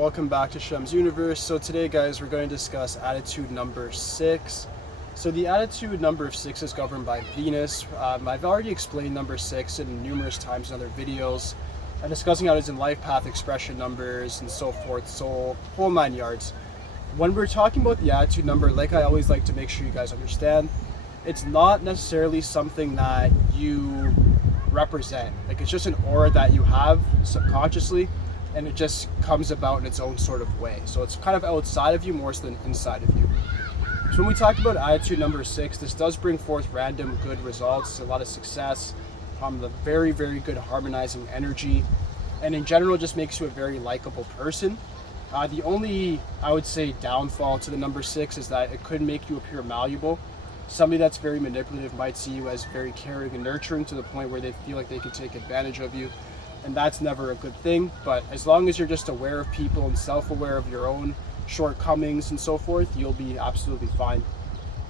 welcome back to Shemsuniverse. So today guys, we're going to discuss attitude number 6. So the attitude number of 6 is governed by Venus. I've already explained number 6 in numerous times in other videos, discussing how it is in life path expression numbers and so forth, so whole 9 yards. When we're talking about the attitude number, like I always like to make sure you guys understand, it's not necessarily something that you represent. Like, it's just an aura that you have subconsciously, and it just comes about in its own sort of way. So it's kind of outside of you more so than inside of you. So when we talk about attitude number 6, this does bring forth random good results, a lot of success, the very, very good harmonizing energy, and in general just makes you a very likable person. The only, I would say, downfall to the number 6 is that it could make you appear malleable. Somebody that's very manipulative might see you as very caring and nurturing to the point where they feel like they can take advantage of you. And that's never a good thing. But as long as you're just aware of people and self-aware of your own shortcomings and so forth, you'll be absolutely fine.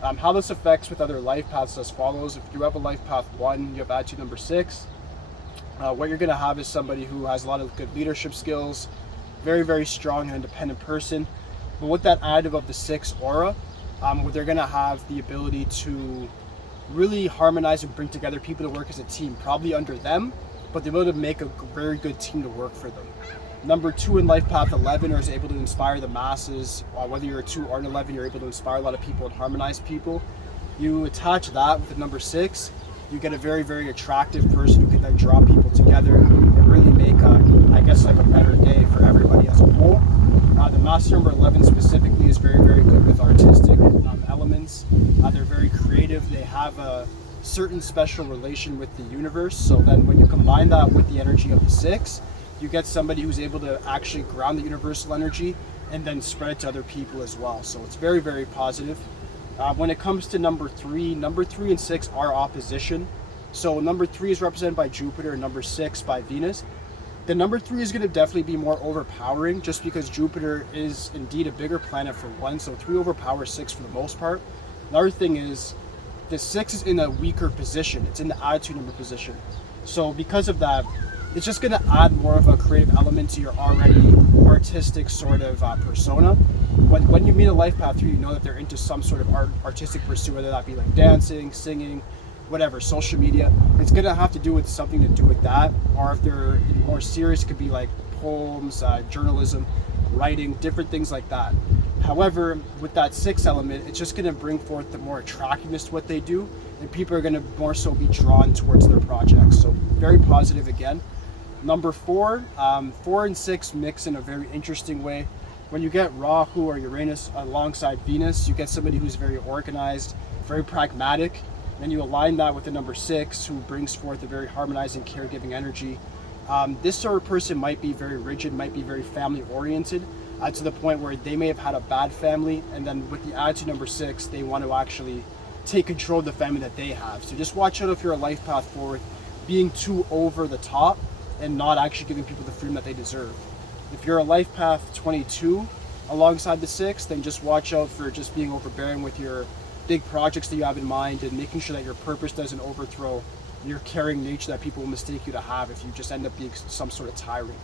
How this affects with other life paths as follows. If you have a life path 1, you have attitude number 6, what you're going to have is somebody who has a lot of good leadership skills, very, very strong and independent person. But with that additive of the 6 aura, they're going to have the ability to really harmonize and bring together people to work as a team, probably under them, but they're able to make a very good team to work for them. Number 2 in life path 11 is able to inspire the masses. Whether you're a 2 or an 11, you're able to inspire a lot of people and harmonize people. You attach that with the number 6, you get a very, very attractive person who can then draw people together and really make a better day for everybody as a whole. The master number 11 specifically is very, very good with artistic elements. They're very creative. They have a certain special relation with the universe. So then when you combine that with the energy of the 6, you get somebody who's able to actually ground the universal energy and then spread it to other people as well. So it's very, very positive. When it comes to number 3 and 6 are opposition. So number 3 is represented by Jupiter and number 6 by Venus. The number 3 is going to definitely be more overpowering just because Jupiter is indeed a bigger planet for 1. So 3 overpowers 6 for the most part. Another thing is the 6 is in a weaker position. It's in the attitude number position. So because of that, it's just going to add more of a creative element to your already artistic sort of persona. When you meet a life path 3, you know that they're into some sort of artistic pursuit, whether that be like dancing, singing, whatever, social media. It's going to have to do with something to do with that. Or if they're more serious, it could be like poems, journalism, writing, different things like that. However, with that 6 element, it's just going to bring forth the more attractiveness to what they do, and people are going to more so be drawn towards their projects. So very positive again. Number 4, 4 and 6 mix in a very interesting way. When you get Rahu or Uranus alongside Venus, you get somebody who's very organized, very pragmatic. Then you align that with the number 6, who brings forth a very harmonizing, caregiving energy. This sort of person might be very rigid, might be very family oriented, to the point where they may have had a bad family, and then with the attitude number 6, they want to actually take control of the family that they have. So just watch out if you're a life path forward, being too over the top and not actually giving people the freedom that they deserve. If you're a life path 22 alongside the 6, then just watch out for just being overbearing with your big projects that you have in mind and making sure that your purpose doesn't overthrow your caring nature that people will mistake you to have if you just end up being some sort of tyrant.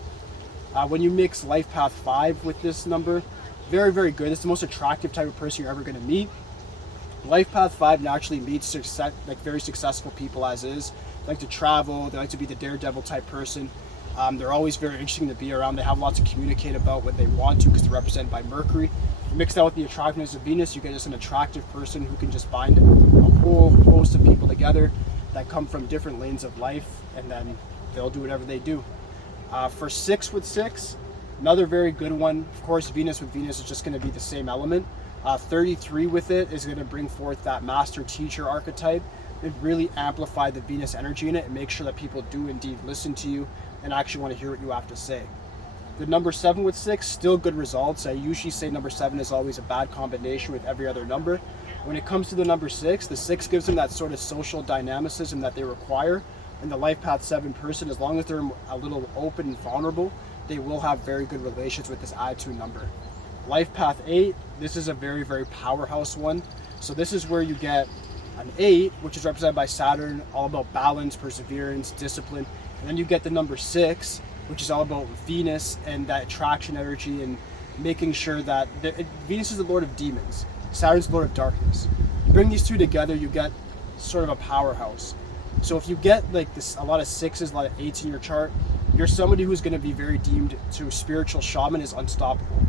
When you mix life path 5 with this number, very, very good. It's the most attractive type of person you're ever going to meet. Life path 5 naturally meets very successful people as is. They like to travel, they like to be the daredevil type person. They're always very interesting to be around. They have lots to communicate about what they want to because they're represented by Mercury. Mix that with the attractiveness of Venus, you get just an attractive person who can just bind a whole host of people together that come from different lanes of life, and then they'll do whatever they do. For 6 with 6, another very good one. Of course, Venus with Venus is just going to be the same element. 33 with it is going to bring forth that master teacher archetype and really amplify the Venus energy in it and make sure that people do indeed listen to you and actually want to hear what you have to say. The number 7 with 6, still good results. I usually say number 7 is always a bad combination with every other number. When it comes to the number 6, the 6 gives them that sort of social dynamicism that they require. And the life path 7 person, as long as they're a little open and vulnerable, they will have very good relations with this attitude number. Life path 8, this is a very, very powerhouse one. So this is where you get an 8, which is represented by Saturn, all about balance, perseverance, discipline. And then you get the number 6, which is all about Venus and that attraction energy and making sure that Venus is the lord of demons, Saturn's the lord of darkness. You bring these two together, you get sort of a powerhouse. So if you get like this, a lot of 6s, a lot of 8s in your chart, you're somebody who's going to be very deemed to spiritual shaman as unstoppable.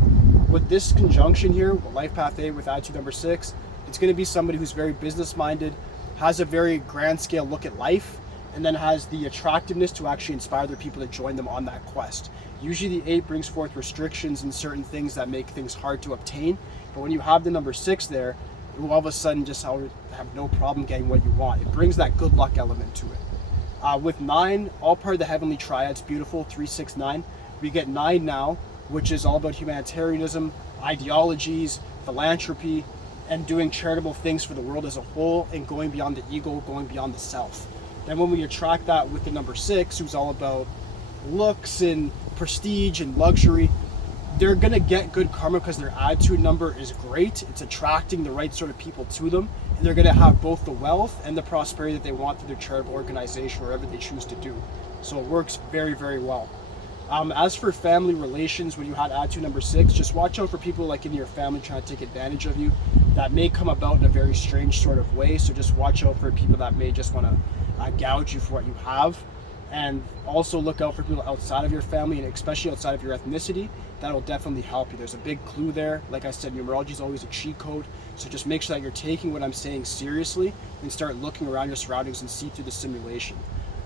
With this conjunction here, with life path 8 with attitude number 6, it's going to be somebody who's very business minded, has a very grand scale look at life, and then has the attractiveness to actually inspire other people to join them on that quest. Usually the 8 brings forth restrictions and certain things that make things hard to obtain, but when you have the number 6 there, you all of a sudden just have no problem getting what you want. It brings that good luck element to it. With 9, all part of the heavenly triads, beautiful, 3, 6, 9. We get 9 now, which is all about humanitarianism, ideologies, philanthropy, and doing charitable things for the world as a whole, and going beyond the ego, going beyond the self. Then when we attract that with the number 6, who's all about looks and prestige and luxury, they're gonna get good karma because their attitude number is great. It's attracting the right sort of people to them, and they're gonna have both the wealth and the prosperity that they want through their charitable organization, wherever they choose to do. So it works very, very well. As for family relations, when you had attitude number 6, just watch out for people like in your family trying to take advantage of you. That may come about in a very strange sort of way, so just watch out for people that may just want to gouge you for what you have. And also look out for people outside of your family, and especially outside of your ethnicity. That'll definitely help you. There's a big clue there. Like I said, numerology is always a cheat code, so just make sure that you're taking what I'm saying seriously and start looking around your surroundings and see through the simulation.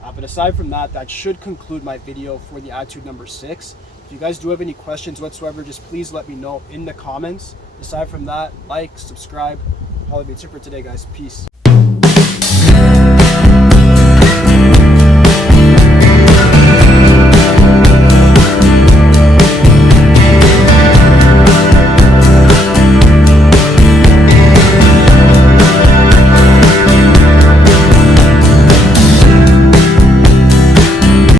But aside from that, that should conclude my video for the attitude number 6. If you guys do have any questions whatsoever, just please let me know in the comments. Aside from that, like, subscribe. All of it's it for today, guys. Peace.